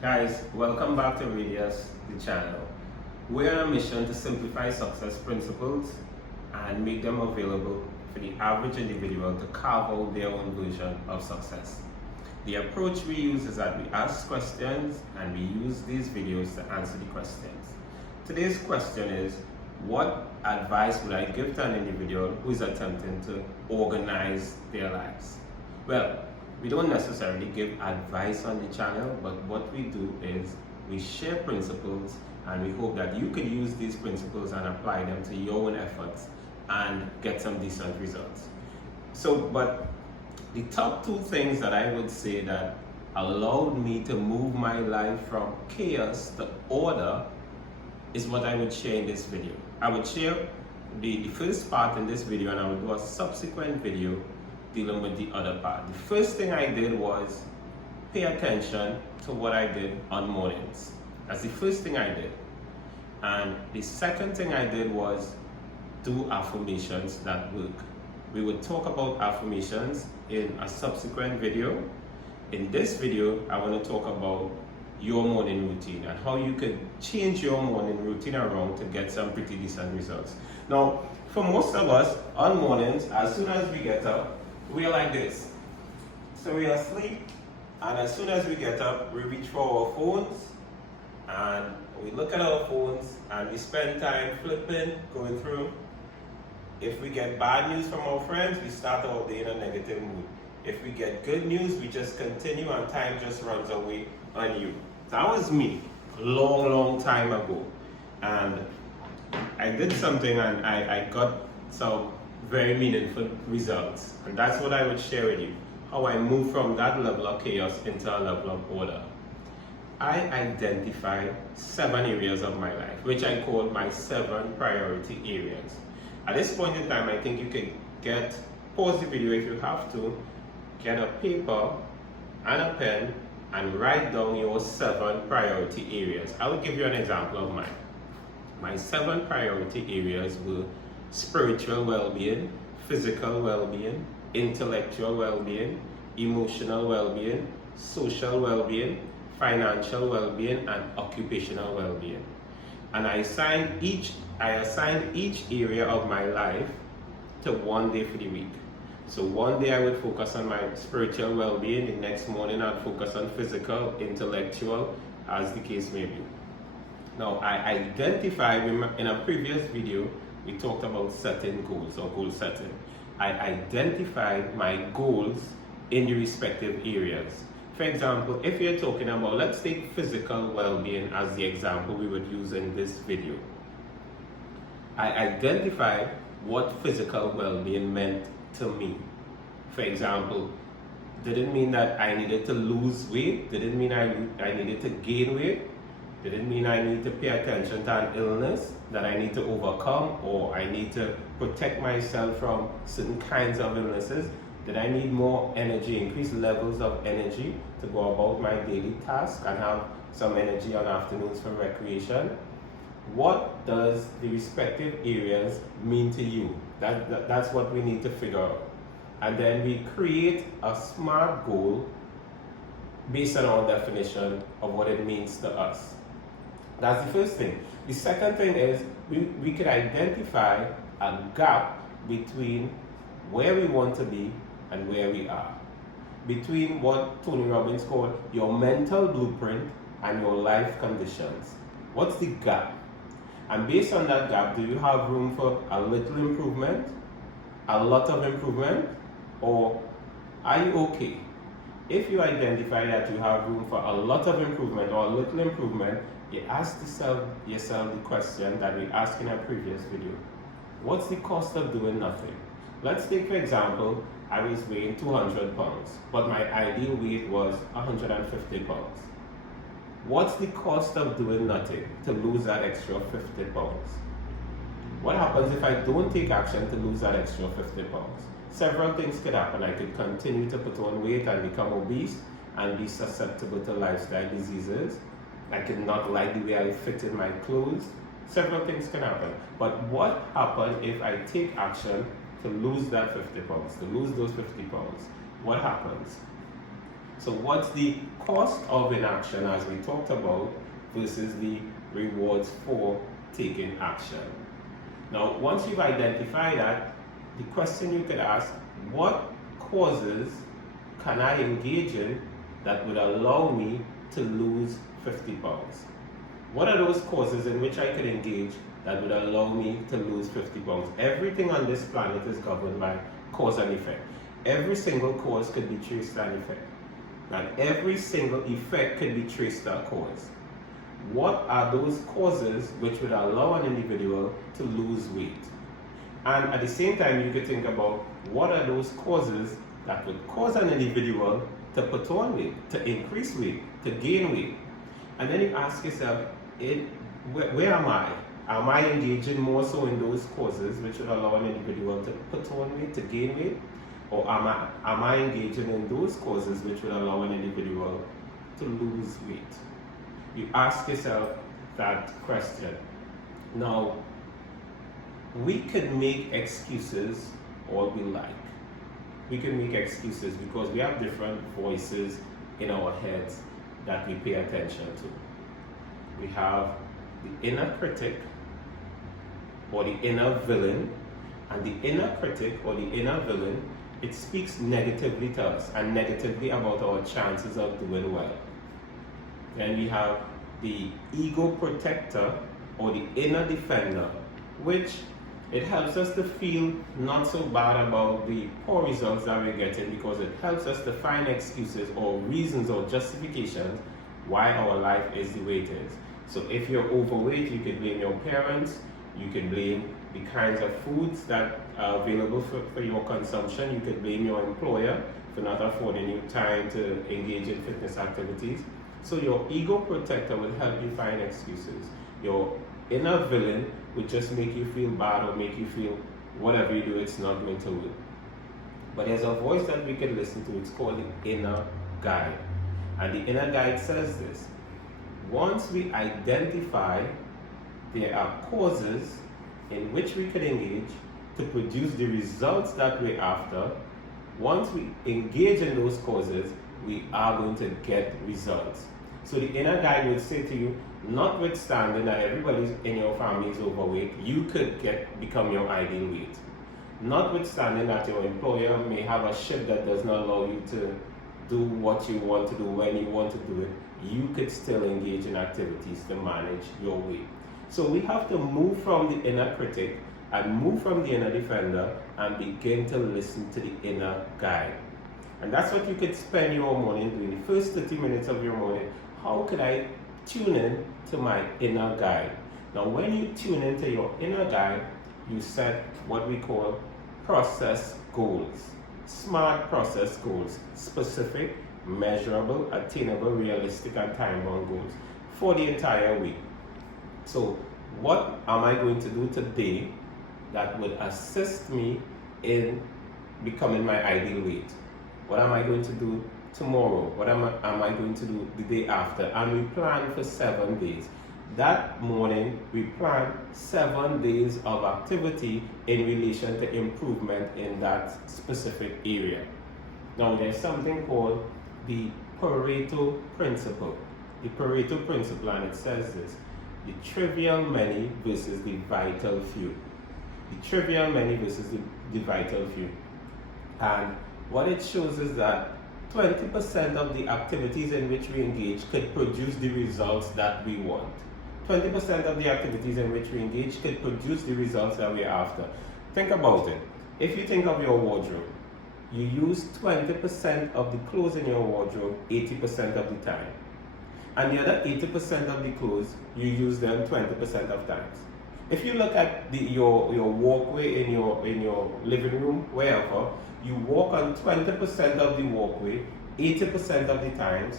Guys, welcome back to Rydeus-The channel. We're on a mission to simplify success principles and make them available for the average individual to carve out their own version of success. The approach we use is that we ask questions and we use these videos to answer the questions. Today's question is, what advice would I give to an individual who is attempting to organize their lives? Well, we don't necessarily give advice on the channel, but what we do is we share principles and we hope that you can use these principles and apply them to your own efforts and get some decent results. But the top two things that I would say that allowed me to move my life from chaos to order is what I would share in this video. I would share the first part in this video and I would do a subsequent video dealing with the other part. The first thing I did was pay attention to what I did on mornings. That's the first thing I did. And the second thing I did was do affirmations that work. We would talk about affirmations in a subsequent video. In this video, I want to talk about your morning routine and how you could change your morning routine around to get some pretty decent results. Now, for most of us, on mornings, as soon as we get up, we're like this. So we are asleep, and as soon as we get up, we reach for our phones, and we look at our phones, and we spend time flipping, going through. If we get bad news from our friends, we start our day in a negative mood. If we get good news, we just continue, and time just runs away on you. That was me, long time ago. And I did something, and I got some very meaningful results, and that's what I would share with you, how I moved from that level of chaos into a level of order. I identified 7 areas of my life, which I call my 7 priority areas. At this point in time, I think you can pause the video if you have to, get a paper and a pen and write down your 7 priority areas. I will give you an example of mine. My 7 priority areas were spiritual well-being, physical well-being, intellectual well-being, emotional well-being, social well-being, financial well-being, and occupational well-being. And I assigned each area of my life to one day for the week. So one day I would focus on my spiritual well-being, the next morning I'd focus on physical, intellectual, as the case may be. Now I identified in a previous video, we talked about setting goals or goal setting. I identified my goals in the respective areas. For example, if you're talking about, let's take physical well-being as the example we would use in this video. I identified what physical well-being meant to me. For example, didn't mean that I needed to lose weight, didn't mean I needed to gain weight, didn't mean I need to pay attention to an illness that I need to overcome, or I need to protect myself from certain kinds of illnesses. Did I need more energy, increased levels of energy to go about my daily task and have some energy on afternoons for recreation? What does the respective areas mean to you? That's what we need to figure out. And then we create a SMART goal based on our definition of what it means to us. That's the first thing. The second thing is we could identify a gap between where we want to be and where we are. Between what Tony Robbins called your mental blueprint and your life conditions. What's the gap? And based on that gap, do you have room for a little improvement, a lot of improvement, or are you okay? If you identify that you have room for a lot of improvement or a little improvement, you ask yourself the question that we asked in a previous video. What's the cost of doing nothing? Let's take, for example, I was weighing 200 pounds, but my ideal weight was 150 pounds. What's the cost of doing nothing to lose that extra 50 pounds? What happens if I don't take action to lose that extra 50 pounds? Several things could happen. I could continue to put on weight and become obese and be susceptible to lifestyle diseases. I could not like the way I fit in my clothes. Several things can happen. But what happens if I take action to lose that 50 pounds, to lose those 50 pounds? What happens? So what's the cost of inaction, as we talked about, versus the rewards for taking action? Now, once you've identified that, the question you could ask, what causes can I engage in that would allow me to lose 50 pounds? What are those causes in which I could engage that would allow me to lose 50 pounds? Everything on this planet is governed by cause and effect. Every single cause could be traced to an effect. And every single effect could be traced to a cause. What are those causes which would allow an individual to lose weight? And at the same time, you could think about what are those causes that would cause an individual to put on weight, to increase weight, to gain weight. And then you ask yourself, where am I? Am I engaging more so in those causes which would allow an individual to put on weight, to gain weight? Or am I engaging in those causes which would allow an individual to lose weight? You ask yourself that question. Now, we can make excuses all we like. We can make excuses because we have different voices in our heads that we pay attention to. We have the inner critic or the inner villain, and the inner critic or the inner villain, it speaks negatively to us and negatively about our chances of doing well. Then we have the ego protector or the inner defender, which it helps us to feel not so bad about the poor results that we're getting because it helps us to find excuses or reasons or justifications why our life is the way it is. So if you're overweight, you can blame your parents, you can blame the kinds of foods that are available for your consumption, you can blame your employer for not affording you time to engage in fitness activities. So your ego protector will help you find excuses. Your inner villain would just make you feel bad or make you feel whatever you do, it's not going to work. But there's a voice that we can listen to, it's called the inner guide. And the inner guide says this: once we identify there are causes in which we can engage to produce the results that we're after, once we engage in those causes, we are going to get results. So the inner guide would say to you, notwithstanding that everybody in your family is overweight, you could become your ideal weight. Notwithstanding that your employer may have a shift that does not allow you to do what you want to do when you want to do it, you could still engage in activities to manage your weight. So we have to move from the inner critic and move from the inner defender and begin to listen to the inner guide. And that's what you could spend your morning doing. The first 30 minutes of your morning, how could I tune in to my inner guide? Now when you tune into your inner guide, you set what we call process goals. Smart process goals. Specific, measurable, attainable, realistic, and time-bound goals for the entire week. So what am I going to do today that would assist me in becoming my ideal weight? What am I going to do tomorrow? What am I going to do the day after? And we plan for 7 days. That morning, we plan 7 days of activity in relation to improvement in that specific area. Now, there's something called the Pareto principle. The Pareto principle, and it says this: the trivial many versus the vital few. The trivial many versus the vital few. And what it shows is that 20% of the activities in which we engage could produce the results that we want. 20% of the activities in which we engage could produce the results that we're after. Think about it. If you think of your wardrobe, you use 20% of the clothes in your wardrobe 80% of the time. And the other 80% of the clothes, you use them 20% of times. If you look at your walkway in your living room, wherever, you walk on 20% of the walkway 80% of the times,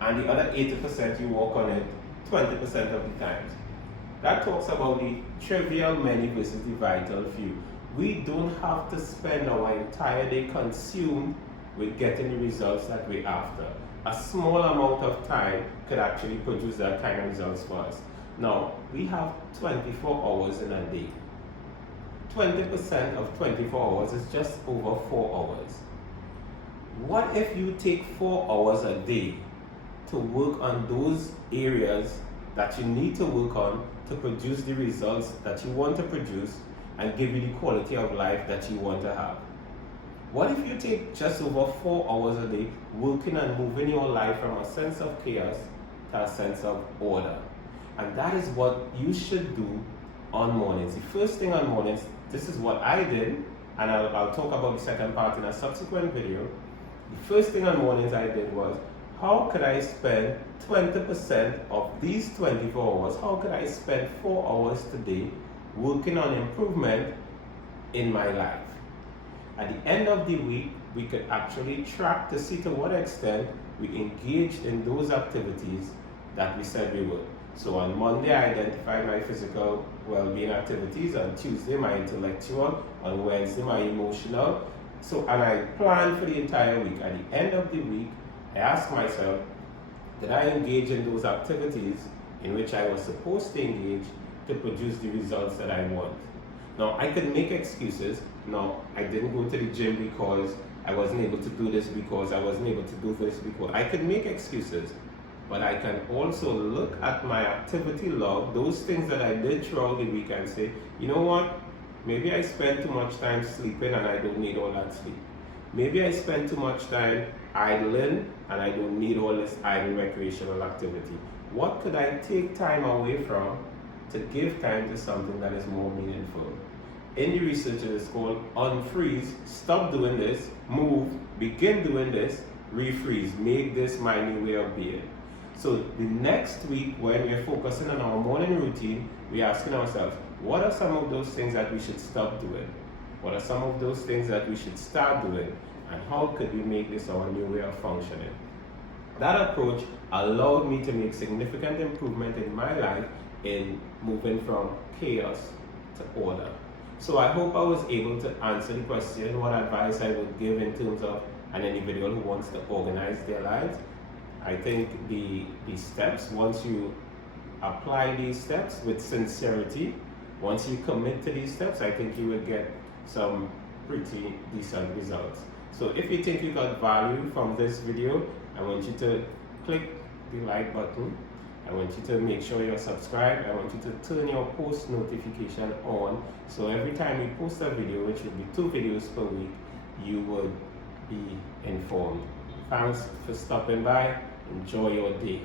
and the other 80% you walk on it 20% of the times. That talks about the trivial many versus the vital few. We don't have to spend our entire day consumed with getting the results that we're after. A small amount of time could actually produce that kind of results for us. Now, we have 24 hours in a day. 20% of 24 hours is just over 4 hours. What if you take 4 hours a day to work on those areas that you need to work on to produce the results that you want to produce and give you the quality of life that you want to have? What if you take just over 4 hours a day working and moving your life from a sense of chaos to a sense of order? And that is what you should do on mornings. The first thing on mornings, this is what I did, and I'll talk about the second part in a subsequent video. The first thing on mornings I did was, how could I spend 20% of these 24 hours, how could I spend 4 hours today working on improvement in my life? At the end of the week, we could actually track to see to what extent we engaged in those activities that we said we would. So on Monday, I identified my physical well-being activities, on Tuesday, my intellectual, on Wednesday, my emotional. And I planned for the entire week. At the end of the week, I asked myself, did I engage in those activities in which I was supposed to engage to produce the results that I want? Now, I could make excuses. No, I didn't go to the gym because I wasn't able to do this, because I wasn't able to do this, because I could make excuses. But I can also look at my activity log, those things that I did throughout the week, and say, you know what? Maybe I spent too much time sleeping and I don't need all that sleep. Maybe I spend too much time idling and I don't need all this idle recreational activity. What could I take time away from to give time to something that is more meaningful? In the research, it is called unfreeze. Stop doing this, move, begin doing this, refreeze. Make this my new way of being. So the next week, when we're focusing on our morning routine, we're asking ourselves, what are some of those things that we should stop doing? What are some of those things that we should start doing? And how could we make this our new way of functioning? That approach allowed me to make significant improvement in my life in moving from chaos to order. So I hope I was able to answer the question, what advice I would give in terms of an individual who wants to organize their lives. I think the steps, once you apply these steps with sincerity, once you commit to these steps, I think you will get some pretty decent results. So if you think you got value from this video, I want you to click the like button. I want you to make sure you're subscribed. I want you to turn your post notification on, so every time we post a video, which will be 2 videos per week, you would be informed. Thanks for stopping by. Enjoy your day.